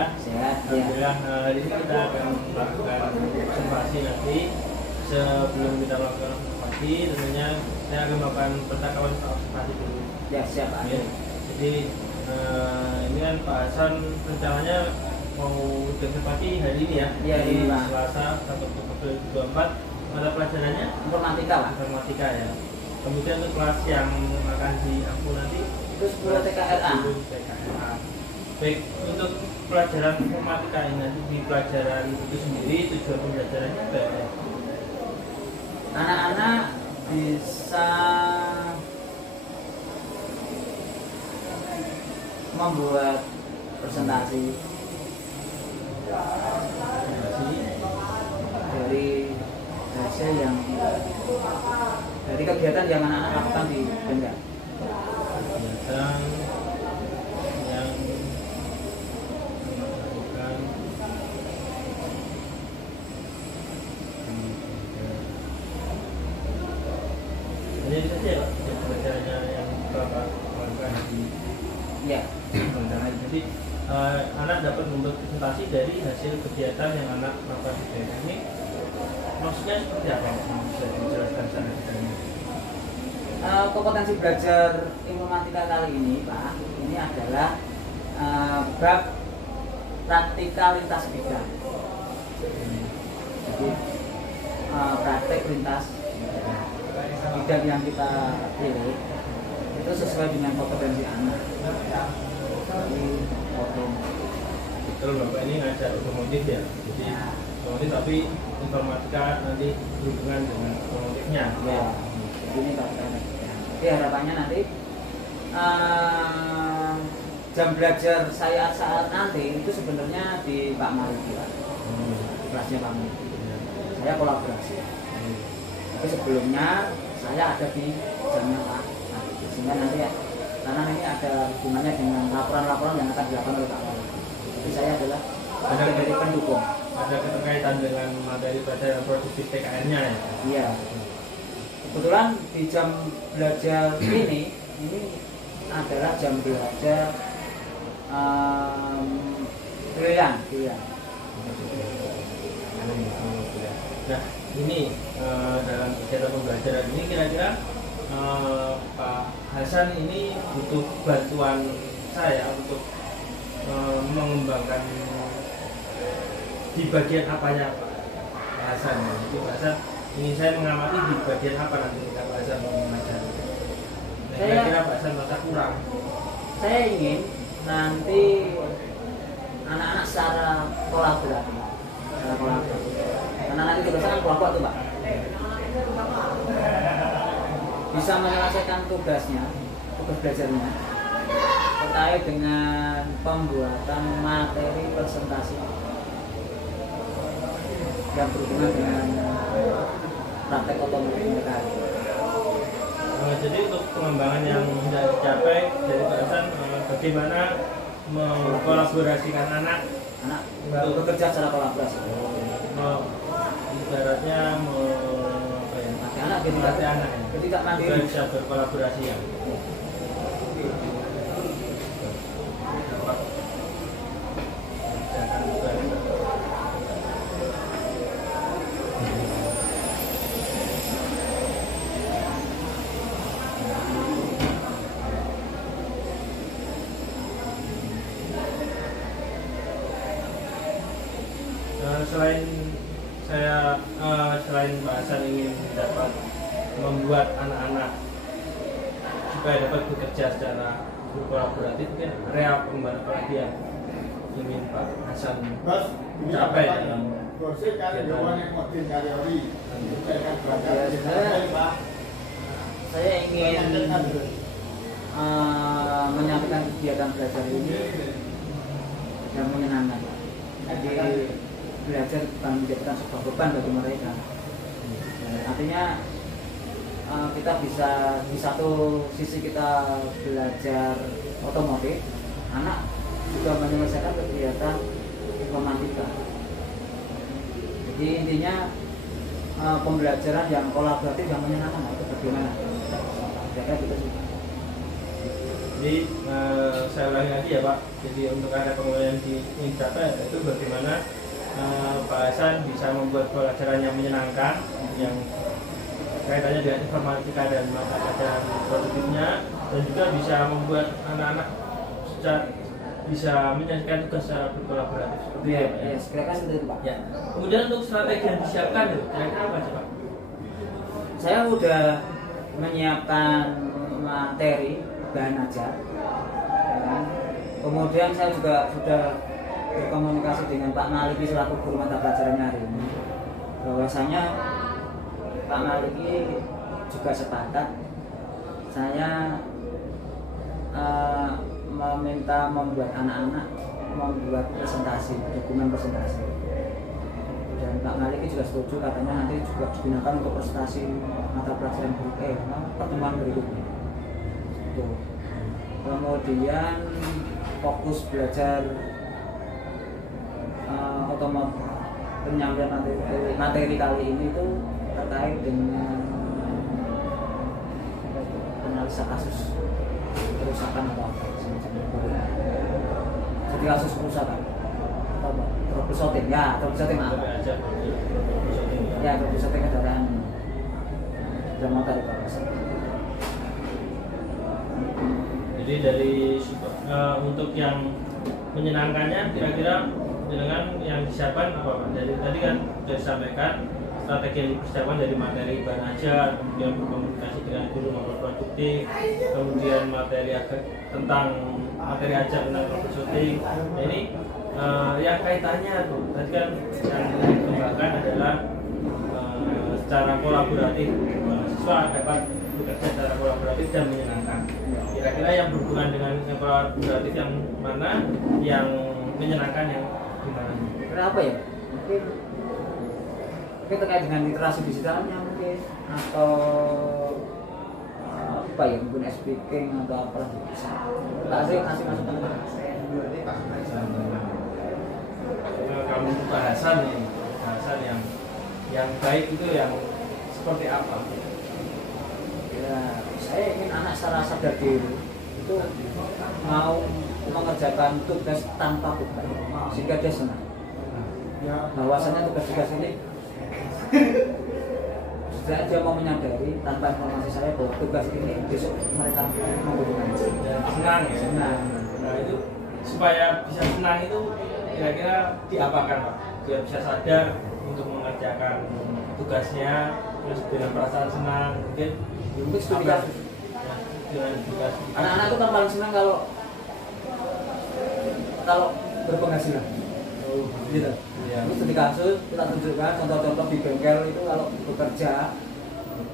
ya. Sehat. Alhamdulillah. Hari ini kita akan melakukan observasi nanti. Sebelum kita melakukan observasi, tentunya saya akan melakukan percakapan observasi dulu. Ya, siap Pak. Ya. Jadi ini kan Pak Hasan rencananya mau observasi hari ini ya. Iya, di ini, Pak. Selasa 1 Oktober 2024. Mata pelajarannya Informatika Pak. informatika ya. Kemudian untuk kelas yang akan diampu nanti Itu 10 TKRA. 10 TKRA. Baik, untuk pelajaran informatika ini nanti di pelajaran itu sendiri tujuan pembelajarannya apa ya? Anak-anak bisa membuat presentasi dari hasil yang dari kegiatan yang anak-anak lakukan di Benda. Kegiatan yang melakukan hanya itu saja Pak, pelajarannya yang Bapak lakukan di Ya, Benda. Jadi anak dapat membuat presentasi dari hasil kegiatan yang anak lakukan di Benda ini. Maksudnya seperti apa? Bisa dijelaskan secara detailnya? kompetensi belajar informatika kali ini Pak, ini adalah bab praktikal lintas bidang. Jadi praktek lintas bidang yang kita pilih itu sesuai dengan kompetensi anak. Jadi Betul Bapak ini ngajar otomotif ya, jadi otomotif tapi informatika nanti berhubungan dengan otomotifnya. ya, ini praktek. Jadi harapannya nanti jam belajar saya saat nanti itu sebenarnya di Pak Maliki Pak. Kelasnya Pak Maliki. Saya kolaborasi. Tapi sebelumnya saya ada di jamnya Pak Maliki. Sehingga nanti ya, karena ini ada hubungannya dengan laporan-laporan yang akan dilakukan oleh Pak Maliki. Jadi saya adalah bagian dari pendukung. Ada keterkaitan dengan materi pelajaran produktif TKN-nya ya? Iya. Kebetulan di jam belajar ini adalah jam belajar pilihan. Nah ini dalam kegiatan pembelajaran ini kira-kira Pak Hasan ini butuh bantuan saya untuk mengembangkan di bagian apanya Pak Hasan. Jadi Pak Hasan ingin saya mengamati di bagian apa nanti ketika Pak Hasan mau mengajar. Nah, kira-kira Pak Hasan merasa kurang. Saya ingin nanti anak-anak secara kolaboratif. Karena nanti tugasnya kan kelompok tuh Pak. Bisa menyelesaikan tugasnya, tugas belajarnya terkait dengan pembuatan materi presentasi yang berhubungan dengan praktek otomotif mereka. Jadi untuk pengembangan yang sudah dicapai dari Pak Hasan, bagaimana mengkolaborasikan anak Untuk bekerja secara kolaborasi. Ibaratnya anak melatih anak ya. tidak mandiri. Bisa berkolaborasi ya. Selain Pak Hasan ingin dapat membuat anak-anak supaya dapat bekerja secara berkolaboratif, mungkin area pengembangan lagi yang ingin Pak Hasan capai dalam saya ingin menyampaikan kegiatan belajar ini yang menyenangkan. Jadi belajar bukan menjadikan sebuah beban bagi mereka. Artinya kita bisa di satu sisi kita belajar otomotif, anak juga menyelesaikan kegiatan informatika. Jadi intinya pembelajaran yang kolaboratif yang menyenangkan itu bagaimana? Jaga gitu sih. Jadi saya ulangi lagi ya Pak. Jadi untuk area pengelolaan di Windata itu bagaimana Pak Hasan bisa membuat pelajaran yang menyenangkan, yang kaitannya dengan informatika dan mata pelajaran produktifnya, dan juga bisa membuat anak-anak bisa menyelesaikan tugas secara berkolaboratif seperti Iya, itu. ya, kira-kira seperti itu Pak. Ya. Kemudian untuk strategi yang disiapkan itu kira-kira apa sih Pak? Saya udah menyiapkan materi bahan ajar, ya kan? Kemudian saya juga sudah berkomunikasi dengan Pak Maliki selaku guru mata pelajarannya hari ini, bahwasanya Pak Maliki juga sepakat saya meminta membuat anak-anak membuat presentasi, dokumen presentasi, dan Pak Maliki juga setuju, katanya nanti juga digunakan untuk presentasi mata pelajaran pertemuan berikutnya. Tuh. Kemudian fokus belajar otomotif, penyampaian materi kali ini itu terkait dengan analisa kasus kerusakan atau apa semacam itu. Jadi kasus kerusakan atau apa? Troubleshooting ya, troubleshooting maaf. Ya, troubleshooting kendaraan dan motor itu. Jadi dari untuk yang menyenangkannya kira-kira dengan yang disiapkan apa Pak? Jadi tadi kan sudah disampaikan strategi yang dipersiapkan dari materi bahan ajar, kemudian berkomunikasi dengan guru maupun produktif, kemudian materi tentang materi ajar tentang troubleshooting. Nah, ini yang kaitannya tuh tadi kan yang dikembangkan adalah secara kolaboratif, siswa dapat bekerja secara kolaboratif dan menyenangkan. Kira-kira yang berhubungan dengan yang kolaboratif yang mana, yang menyenangkan yang gimana? Kenapa ya? Mungkin terkait dengan literasi digitalnya mungkin, atau apa ya, mungkin speaking atau apalah bisa. Kasih masukan. Kamu bahasan yang baik itu yang seperti apa? Ya, saya ingin anak secara sadar diri itu mau mengerjakan tugas tanpa beban, sehingga dia senang. Bahwasanya tugas-tugas ini sudah dia mau menyadari tanpa informasi saya bahwa tugas ini besok mereka membutuhkan senang ya. Nah itu supaya bisa senang itu kira-kira diapakan Pak? Dia bisa sadar untuk mengerjakan tugasnya terus dengan perasaan senang, mungkin studi kasus. Dengan tugas Anak-anak itu kan paling senang kalau berpenghasilan. Gitu. Ya. Terus studi kasus kita tunjukkan contoh-contoh di bengkel itu kalau bekerja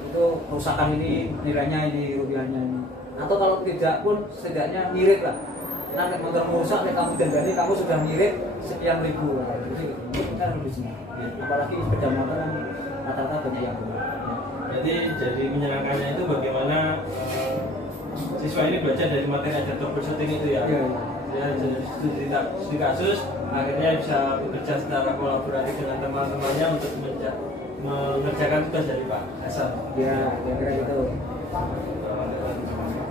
itu kerusakan ini nilainya ini, rupiahnya ini. Atau kalau tidak pun setidaknya mirip lah. Nanti motor merusak, kamu dandani kamu sudah mirip sekian ribu. Itu kan lebih senang. Apalagi sepeda motor kan rata-rata banyak yang jadi menyenangkannya itu bagaimana siswa ini belajar dari materi ajar troubleshooting itu ya. Ya jadi studi kasus akhirnya bisa bekerja secara kolaboratif dengan teman-temannya untuk mengerjakan tugas dari Pak Hasan. Ya, kira-kira itu.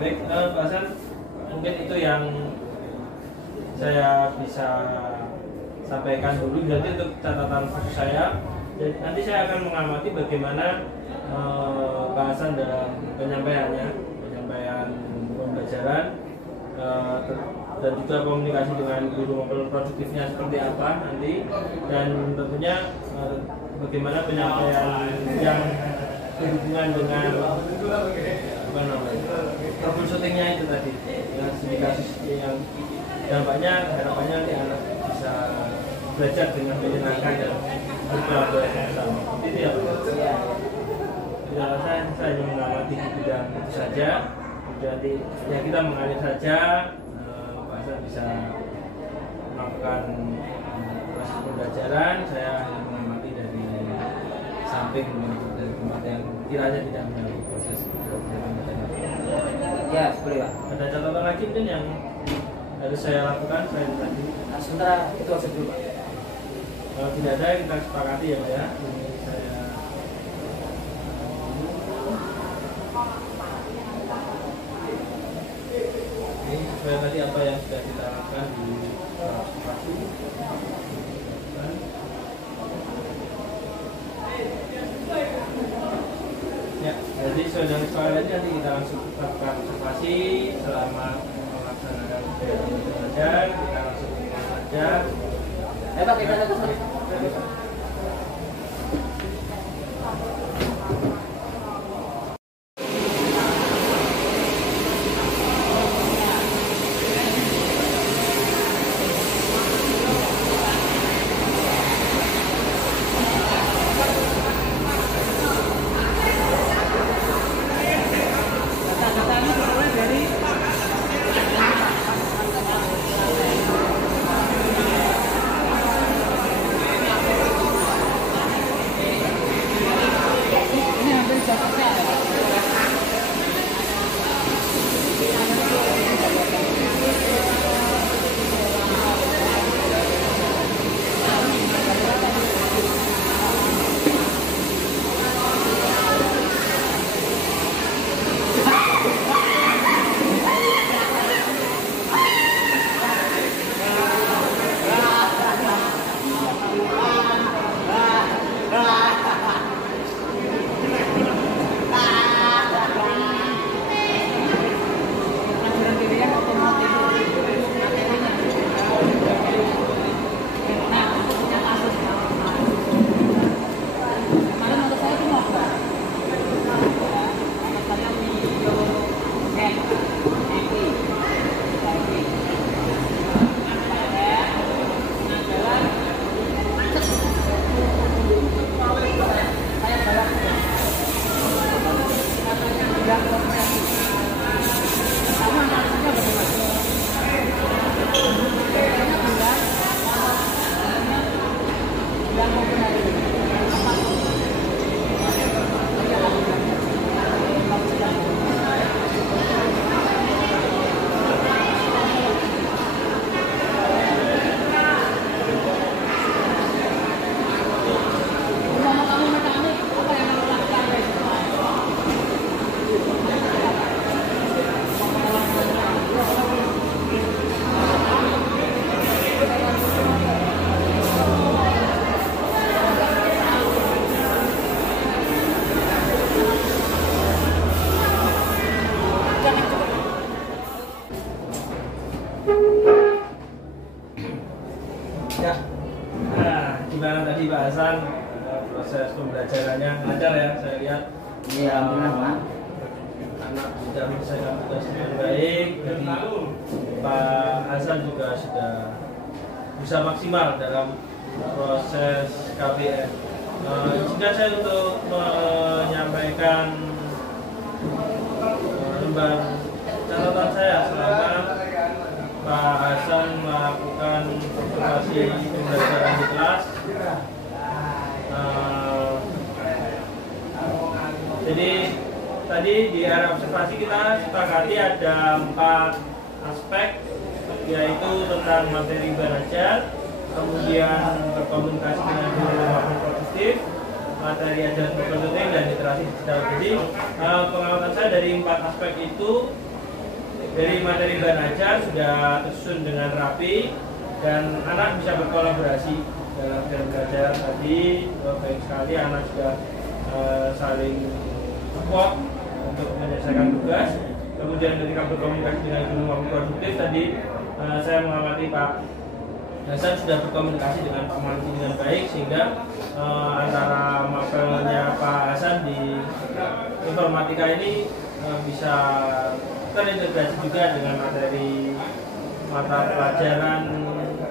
Baik, Pak Hasan, mungkin itu yang saya bisa sampaikan dulu. Jadi untuk catatan khusus saya, nanti saya akan mengamati bagaimana Pak Hasan dalam penyampaian pembelajaran dan juga komunikasi dengan guru maupun produktifnya seperti apa nanti, dan tentunya bagaimana penyampaian yang berhubungan dengan apa namanya troubleshootingnya itu tadi, dengan studi kasus yang dampaknya harapannya anak bisa belajar dengan menyenangkan dan berkolaborasi bersama. Itu ya Pak. Tidak rasa saya hanya mengamati di bidang itu saja. Jadi ya kita mengalir saja. Pak Hasan bisa melakukan proses pembelajaran, saya hanya mengamati dari samping dari tempat yang kiranya tidak mengganggu proses pembelajaran. Ya, boleh Pak. Ada catatan lagi mungkin yang harus saya lakukan selain tadi? Nah, sementara itu aja dulu Pak. Kalau tidak ada kita sepakati ya Pak ya. Ini saya sesuai tadi apa yang sudah kita lakukan di observasi. Ya, jadi saudara sekalian nanti kita langsung lakukan observasi selama melaksanakan kegiatan belajar. Kita langsung belajar. Pak, kita lihat. Ya, nah gimana tadi Pak Hasan proses pembelajarannya lancar ya saya lihat. Iya, alhamdulillah Pak. Anak sudah menyelesaikan tugas dengan baik. Jadi Pak Hasan juga sudah bisa maksimal dalam proses KBM. Jika saya untuk menyampaikan lembar catatan saya selama Pak Hasan melakukan observasi pembelajaran di kelas. Jadi tadi di area observasi kita sepakati ada 4 aspek, yaitu tentang materi belajar, kemudian berkomunikasi dengan guru maupun produktif, materi ajar troubleshooting dan literasi digital. Jadi pengamatan saya dari 4 aspek itu, dari materi belajar sudah tersusun dengan rapi dan anak bisa berkolaborasi dalam belajar. Tadi baik sekali anak juga saling support untuk menyelesaikan tugas. Kemudian ketika berkomunikasi dengan guru maupun produktif, tadi saya mengamati Pak Hasan sudah berkomunikasi dengan Pak Maliki dengan baik, sehingga antara mapelnya Pak Hasan di informatika ini bisa terintegrasi juga dengan materi mata pelajaran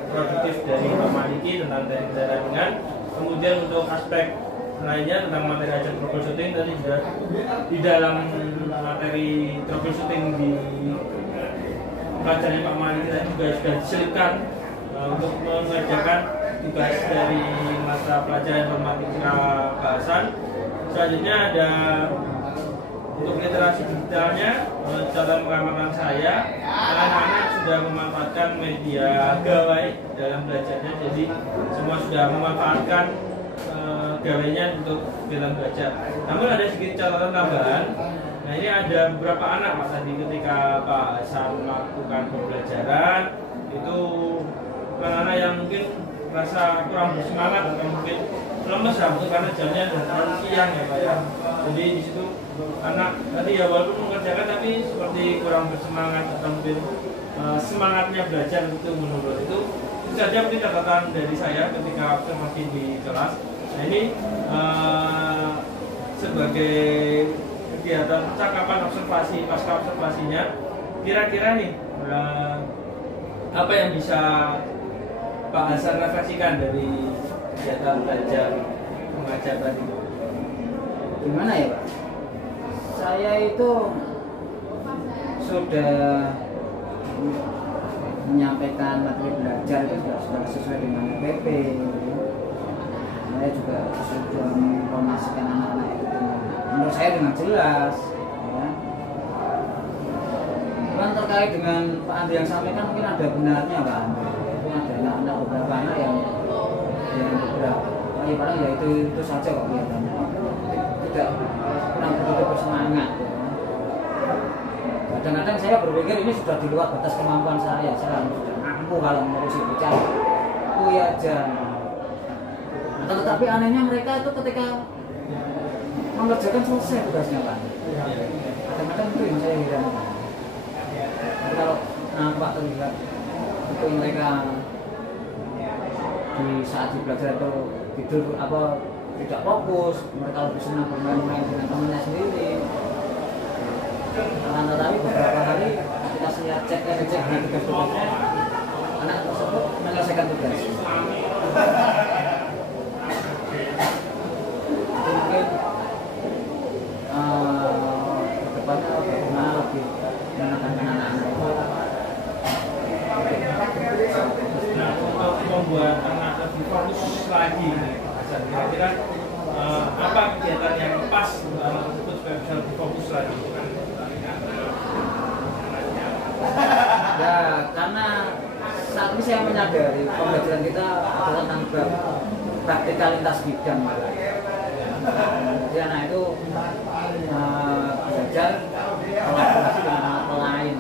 produktif dari Pak Maliki tentang teknik jaringan. Kemudian untuk aspek lainnya tentang materi ajar troubleshooting, tadi juga di dalam materi troubleshooting di pelajaran Pak Maliki tadi juga sudah diselipkan untuk mengerjakan tugas dari mata pelajaran informatika Pak Hasan. Selanjutnya ada untuk literasi digitalnya, dalam pengamatan saya, anak-anak sudah memanfaatkan media gawai dalam belajarnya. Jadi semua sudah memanfaatkan gawainya untuk dalam belajar. Namun ada sedikit catatan tambahan, Nah ini ada beberapa anak Pak tadi ketika Pak Hasan melakukan pembelajaran itu anak-anak yang mungkin rasa kurang bersemangat atau mungkin lemes ya, karena jamnya terlalu siang ya Pak ya. Jadi di situ anak tadi ya walaupun mengerjakan tapi seperti kurang bersemangat atau mungkin semangatnya belajar itu menurun. Itu saja mungkin catatan dari saya ketika observasi di kelas. Nah ini sebagai kegiatan cakapan observasi pasca observasinya, kira-kira nih apa yang bisa Pak Hasan refleksikan dari kegiatan belajar mengajar tadi? Gimana ya Pak? Saya itu sudah menyampaikan materi belajar itu sudah sesuai dengan PP. Saya juga sudah menginformasikan anak-anak itu menurut saya dengan jelas. Ya. Cuman terkait dengan Pak Andri yang sampaikan mungkin ada benarnya Pak Andri. Itu ada anak-anak beberapa anak yang beberapa ya paling ya itu saja kok kelihatannya. Tidak kurang begitu bersemangat. Kadang-kadang saya berpikir ini sudah di luar batas kemampuan saya sudah mampu kalau ngurusi bocah itu ya aja. Nah, tetapi anehnya mereka itu ketika mengerjakan selesai tugasnya Pak. Kadang-kadang itu yang saya herankan. Tapi kalau nampak terlihat itu mereka di saat di belajar itu tidur apa tidak fokus, mereka lebih senang bermain-main dengan temannya sendiri. Akan tetapi beberapa hari kita cek di tugas-tugasnya, anak tersebut menyelesaikan tugas. Mungkin kedepannya bagaimana lebih menekankan anak-anak itu. Nah, untuk membuat anak lebih fokus lagi, kira-kira apa kegiatan yang pas untuk anak tersebut supaya bisa lebih fokus lagi? Ya, karena saat ini saya menyadari pembelajaran kita adalah tentang praktikalitas bidang. Jadi anak itu belajar kolaborasi dengan anak lain.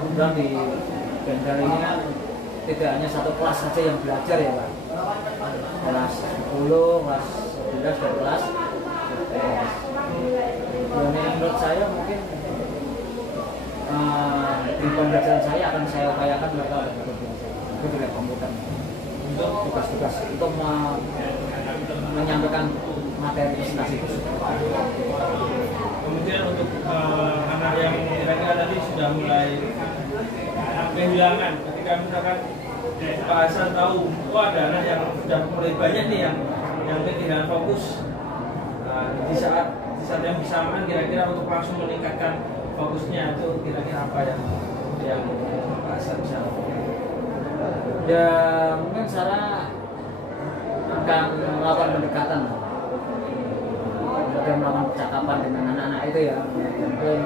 Kemudian di Bendel ini kan tidak hanya satu kelas saja yang belajar ya Pak. Kelas 10, kelas 11, dan kelas 12. Yang menurut saya mungkin di pembelajaran saya akan saya upayakan mereka betul itu tidak komputer untuk tugas-tugas untuk menyampaikan materi presentasi itu. Kemudian untuk anak yang kira-kira tadi sudah mulai kehilangan, ketika misalkan Pak Hasan tahu, ada anak yang sudah mulai banyak nih yang kehilangan fokus. Di saat yang bersamaan kira-kira untuk langsung meningkatkan fokusnya itu kira-kira apa yang Pak Hasan bisa lakukan? Ya mungkin saya akan melakukan pendekatan, kemudian melakukan percakapan dengan anak-anak itu ya. Mungkin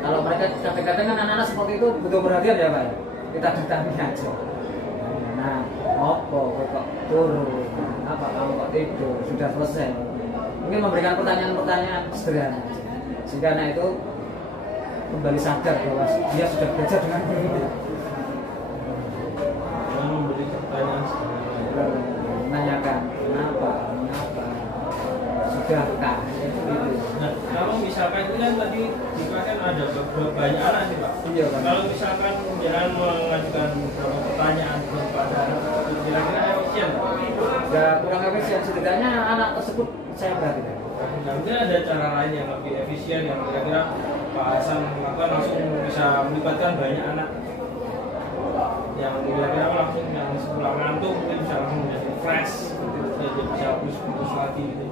kalau mereka kadang-kadang kan anak-anak seperti itu butuh perhatian ya Pak. Kita datangi aja. Nah, apa kok turun? Apa kamu kok tidur? Sudah selesai. Mungkin memberikan pertanyaan-pertanyaan sederhana sehingga anak itu kembali sadar bahwa dia sudah belajar dengan benar. Memberi pertanyaan sederhana. Menanyakan kenapa, sudahkah? Nah, kalau misalkan itu kan tadi kan ada banyak anak sih Pak. Iya Pak. Kalau misalkan jangan mengajukan beberapa pertanyaan kepada anak tersebut, kira-kira efisien Pak? Ya kurang efisien, setidaknya anak tersebut saya perhatikan. Nah, mungkin ada cara lain yang lebih efisien yang kira-kira Pak Hasan melakukan langsung bisa melibatkan banyak anak yang kira-kira langsung yang sepulang ngantuk mungkin bisa langsung menjadi fresh, bisa fokus lagi gitu.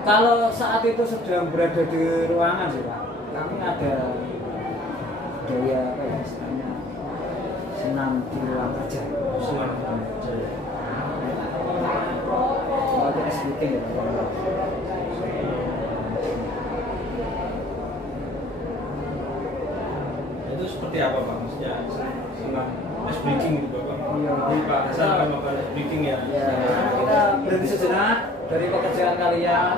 Kalau saat itu sedang berada di ruangan sih Pak, kami ada daya apa ya istilahnya senam di ruang kerja. Senam kerja. Kalau itu speaking ya Pak. Itu seperti apa Pak? Maksudnya senam speaking gitu Bapak? Iya. Jadi Pak Hasan akan melakukan speaking ya? Ya, kita berhenti sejenak dari pekerjaan kalian,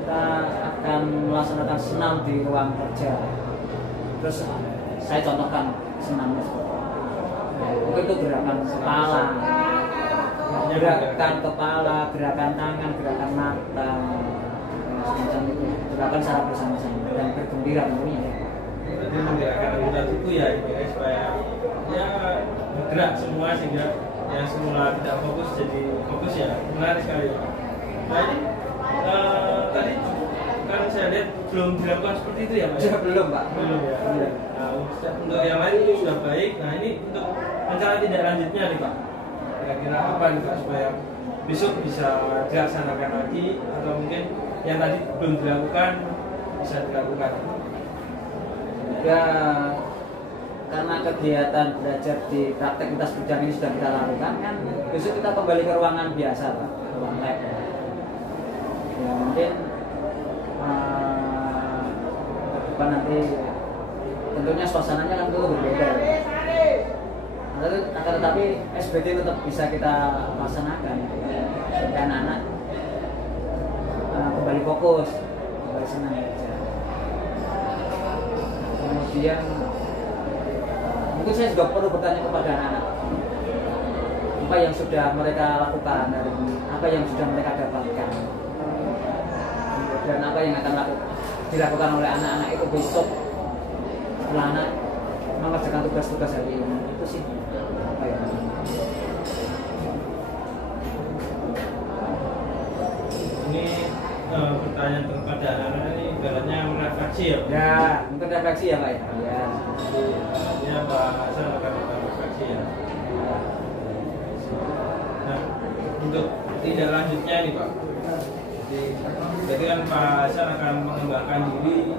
kita akan melaksanakan senam di ruang kerja. Terus saya contohkan senamnya seperti apa. Mungkin itu gerakan kepala, gerakan tangan, gerakan mata, semacam itu. Gerakan secara bersama-sama dan bergembira tentunya. Jadi menggerakkan anggota tubuh ya, supaya ya bergerak semua sehingga yang semula tidak fokus jadi fokus ya. Menarik sekali. Nah ini tadi kan saya lihat belum dilakukan seperti itu ya Pak? Belum Pak. Belum ya. Nah, untuk yang lain itu sudah baik. Nah ini untuk rencana tindak lanjutnya nih Pak. Kira-kira apa nih Pak supaya besok bisa dilaksanakan lagi atau mungkin yang tadi belum dilakukan bisa dilakukan? Ya karena kegiatan belajar di praktek lintas bidang ini sudah kita lakukan kan besok kita kembali ke ruangan biasa Pak, ruang lab. Ya mungkin depan nanti tentunya suasananya kan dulu berbeda. Akan tetapi SBT tetap bisa kita laksanakan sehingga anak-anak kembali fokus, kembali senang belajar. Kemudian mungkin saya juga perlu bertanya kepada anak-anak apa yang sudah mereka lakukan hari ini, apa yang sudah mereka dapatkan, dan apa yang akan dilakukan oleh anak-anak itu besok setelah anak mengerjakan tugas-tugas hari ini. Itu sih apa ya? Ini pertanyaan kepada anak-anak ini ibaratnya merefleksi ya? Ya, mungkin refleksi ya Pak ya? Ya. Ya Pak Hasan akan refleksi ya. Nah, untuk tindak lanjutnya nih Pak. Jadi kan Pak Hasan akan mengembangkan diri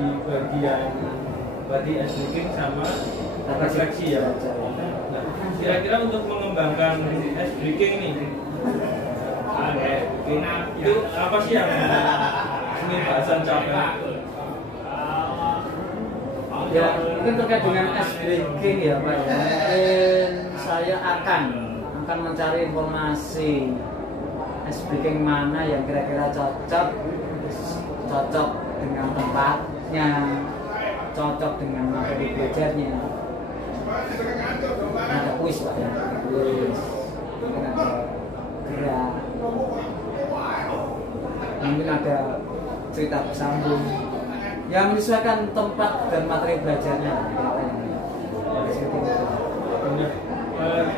di bagian body S-breaking sama refleksi ya. Nah, kira-kira untuk mengembangkan S-breaking nih, itu apa sih yang ingin Pak Hasan capai? Ya, mungkin terkait dengan S-breaking ya Pak ya. Mungkin saya akan mencari informasi S-breaking mana yang kira-kira cocok dengan tempatnya, cocok dengan materi belajarnya. Ada kuis Pak ya, kuis. Mungkin ada gerak, mungkin ada cerita bersambung yang menyesuaikan tempat dan materi belajarnya.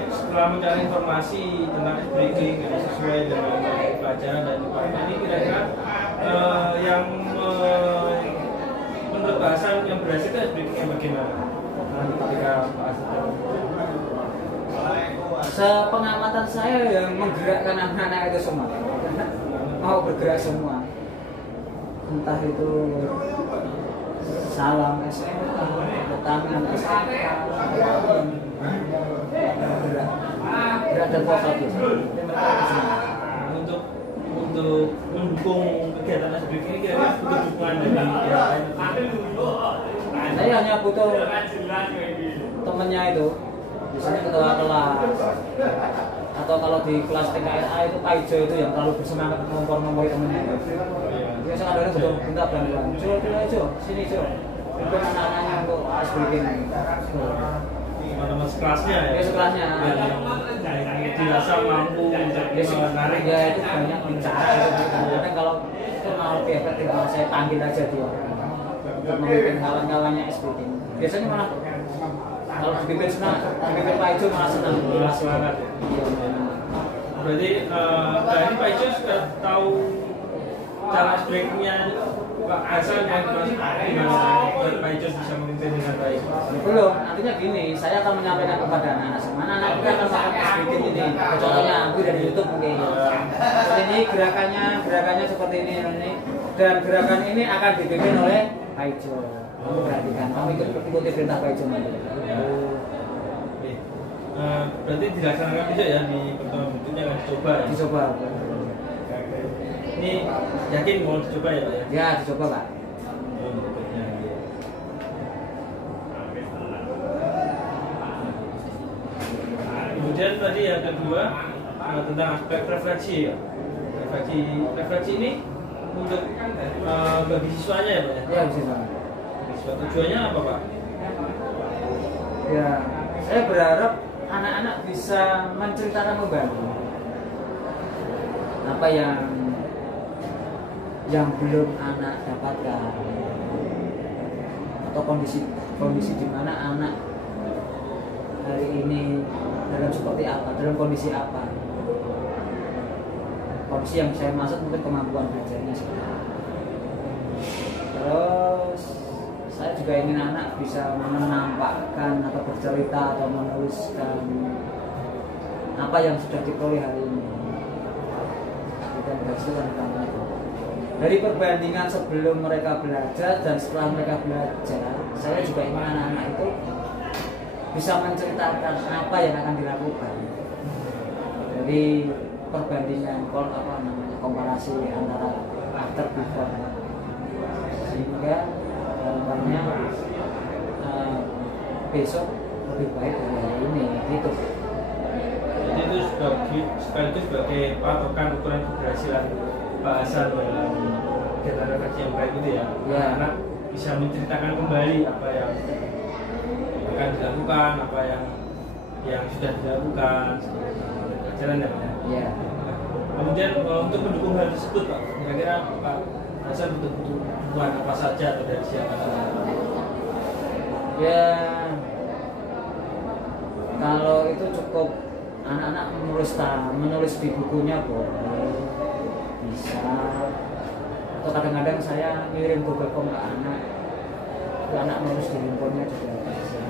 Setelah mencari informasi tentang S-breaking yang sesuai dengan pelajaran dan departemen ini, kira-kira yang menurut Pak Hasan yang berhasil itu S-breaking yang bagaimana? Ketika Pak Hasan sepengamatan saya yang menggerakkan anak-anak itu semua mau bergerak semua, entah itu salam SMA, tangan SMA, gerak dan fokus untuk mendukung kegiatan S-breaking ini kira-kira butuh dukungan dari pihak lain? Saya hanya butuh temennya itu, biasanya ketua kelas, atau kalau di kelas TKRA itu Pak Ijo itu yang terlalu bersemangat ngompor-ngompori temennya itu. Biasa kadang-kadang butuh minta bantuan, Jo, sini Jo, mungkin anak-anaknya untuk S-breaking. Teman-teman sekelasnya ya? Ya sekelasnya. Yang dirasa mampu untuk menarik. Ya itu banyak bicara gitu. Kadang kalau itu mau lebih efektif kalau saya panggil aja dia untuk memimpin kawan-kawannya S-breaking. Biasanya malah kalau dipimpin senang, dipimpin Pak Ijo malah senang. Semangat ya? Berarti ini Pak Ijo sudah tahu cara S-breakingnya Pak Hasan yang gimana Pak Ijo bisa memimpin dengan baik? Belum, artinya gini, saya akan menyampaikan kepada anak-anak semua. Anak-anak kita akan melakukan S-breaking ini. Contohnya ambil dari YouTube mungkin. Seperti ini gerakannya seperti ini. Dan gerakan ini akan dipimpin oleh Pak Ijo. Kamu perhatikan, kamu ikuti perintah Pak Ijo nanti. Berarti dilaksanakan bisa ya di pertemuan berikutnya akan dicoba ya? Dicoba. Ini yakin mau dicoba ya Pak ya? Ya, dicoba Pak. Kemudian tadi yang kedua tentang aspek refleksi ya. Refleksi ini untuk bagi siswanya ya Pak ya? Ya bisa. Siswa tujuannya apa Pak? Ya, saya berharap anak-anak bisa menceritakan kembali apa yang belum anak dapatkan, atau kondisi di mana anak hari ini dalam seperti apa, dalam kondisi apa. Kondisi yang saya maksud mungkin kemampuan belajarnya seperti apa. Terus saya juga ingin anak bisa menampakkan atau bercerita atau menuliskan apa yang sudah diperoleh hari ini. Dan berhasil dari perbandingan sebelum mereka belajar dan setelah mereka belajar, saya juga ingin anak-anak itu bisa menceritakan apa yang akan dilakukan. Jadi perbandingan komparasi antara after before, sehingga harapannya besok lebih baik dari hari ini gitu. Jadi itu sekaligus sebagai patokan ukuran keberhasilan Pak Hasan dalam kegiatan refleksi yang baik itu ya. Anak bisa menceritakan kembali apa yang akan dilakukan, apa yang sudah dilakukan jalan ya Pak ya. Ya. Kemudian untuk mendukung hal tersebut Pak, kira-kira Pak Hasan butuh dukungan apa saja atau dari siapa saja? Ya, kalau itu cukup anak-anak menulis di bukunya boleh, bisa. Atau kadang-kadang saya ngirim Google Form ke anak menulis di handphonenya juga bisa.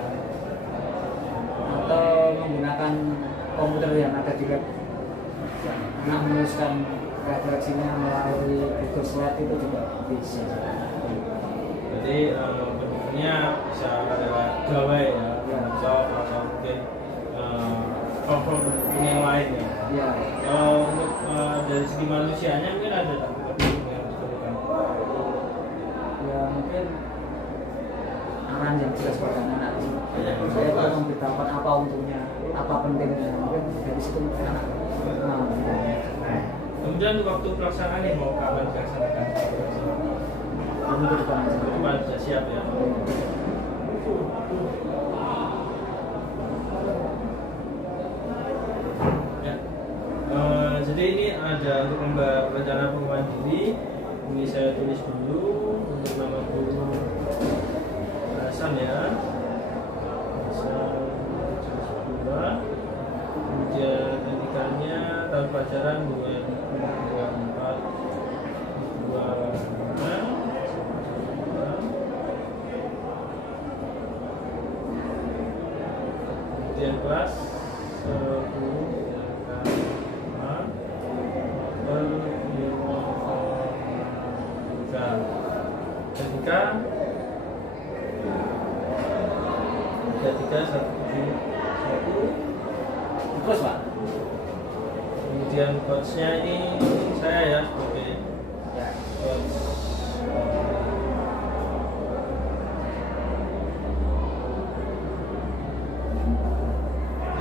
Atau menggunakan komputer yang ada di lab, anak menuliskan refleksinya melalui Google Slide itu juga bisa. Jadi bentuknya bisa lewat gawai ya, Microsoft atau mungkin form yang lain ya. Ya. Untuk dari segi manusianya mungkin ada tapi yang diperlukan. Ya mungkin arahan yang jelas buat anak-anak. Saya perlu memberitahukan apa untungnya, apa pentingnya. Mungkin dari situ anak. Kemudian waktu pelaksanaan ini mau kapan dilaksanakan? Minggu depan sudah siap ya. Jadi ini ada untuk rencana pengembangan diri. Ini saya tulis dulu untuk nama guru Hasan ya. Hasan Jasbura. Kemudian pendidikannya tahun pelajaran 2024 kemudian kelas 10 ketika 3371 terus Pak. Kemudian coachnya ini saya ya sebagai coach.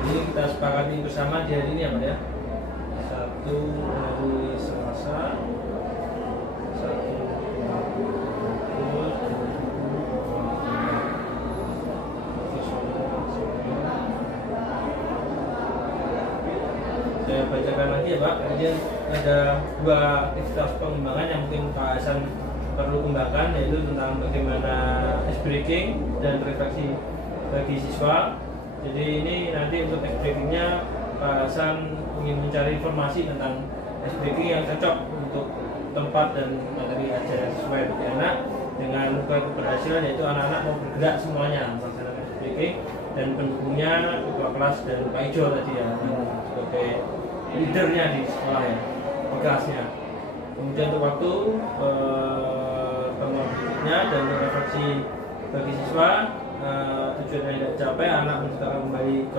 Ini kita sepakati bersama di hari ini ya Pak ya. Satu hari Selasa, satu saya bacakan lagi ya Pak. Kemudian ada dua aktivitas pengembangan yang mungkin Pak Hasan perlu kembangkan, yaitu tentang bagaimana ice breaking dan refleksi bagi siswa. Jadi ini nanti untuk ice breakingnya Pak Hasan ingin mencari informasi tentang ice breaking yang cocok untuk tempat dan materi ajar sesuai bagi anak dengan ukuran keberhasilan, yaitu anak-anak mau bergerak semuanya melaksanakan ice breaking, dan pendukungnya ketua kelas dan Pak Ijo tadi ya sebagai leadernya di sekolah ya, di kelasnya. Kemudian untuk waktu pengembangan berikutnya dan refleksi bagi siswa, tujuan yang tidak dicapai, anak menceritakan kembali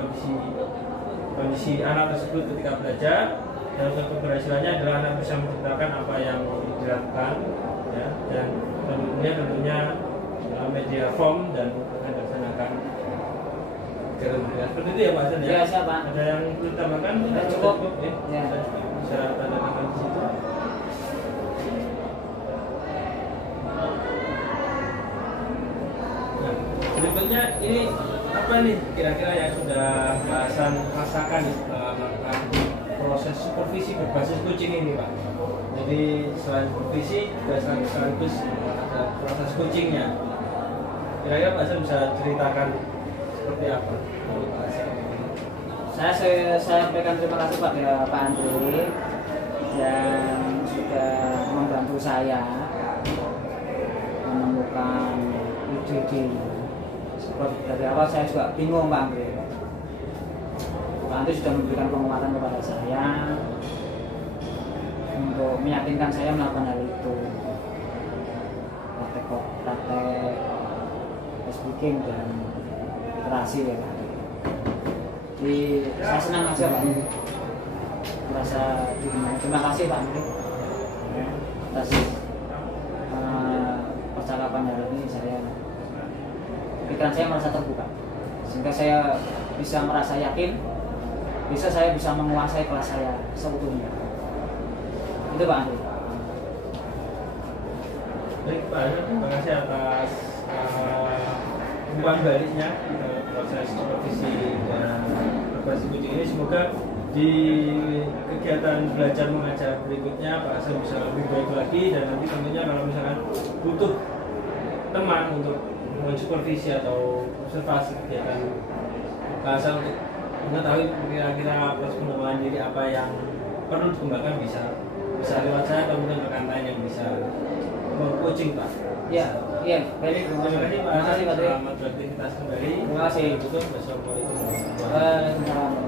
kondisi anak tersebut ketika belajar, dan untuk keberhasilannya adalah anak bisa menceritakan apa yang dilakukan ya, dan pendukungnya tentunya media form dan akan dilaksanakan. Seperti itu ya Pak Hasan ya? Ya siapa? Ada yang perlu ditambahkan? Cukup. Ya. Bisa tanda tangan di situ. berikutnya ini apa nih kira-kira yang sudah Pak Hasan rasakan melakukan proses supervisi berbasis kucing ini Pak? Jadi selain supervisi juga sekaligus ada proses kucingnya. Kira-kira Pak Hasan bisa ceritakan seperti apa menurut Pak Hasan? Saya sampaikan terima kasih pada Pak Andre yang sudah membantu saya menemukan ide-ide. Sebab dari awal saya juga bingung Pak Andre. Pak Andre sudah memberikan penguatan kepada saya untuk meyakinkan saya melakukan hal itu. Praktek speaking dan literasi ya Pak. Jadi saya senang aja Pak, merasa terima kasih Pak Andre atas percakapan hari ini. Pikiran saya merasa terbuka sehingga saya bisa merasa yakin saya bisa menguasai kelas saya seutuhnya. Itu Pak Andre. Baik Pak, terima kasih atas umpan baliknya proses supervisi dan berbasis kucing ini. Semoga di kegiatan belajar mengajar berikutnya Pak Hasan bisa lebih baik lagi, dan nanti tentunya kalau misalkan butuh teman untuk supervisi atau observasi kegiatan Pak Hasan untuk mengetahui kira-kira proses pengembangan diri apa yang perlu dikembangkan, bisa lewat saya atau mungkin rekan lain yang bisa coaching Pak. Iya, baik. Terima kasih Pak Hasan. Selamat beraktivitas kembali. Terima kasih. Assalamualaikum warahmatullahi wabarakatuh. Waalaikumsalam.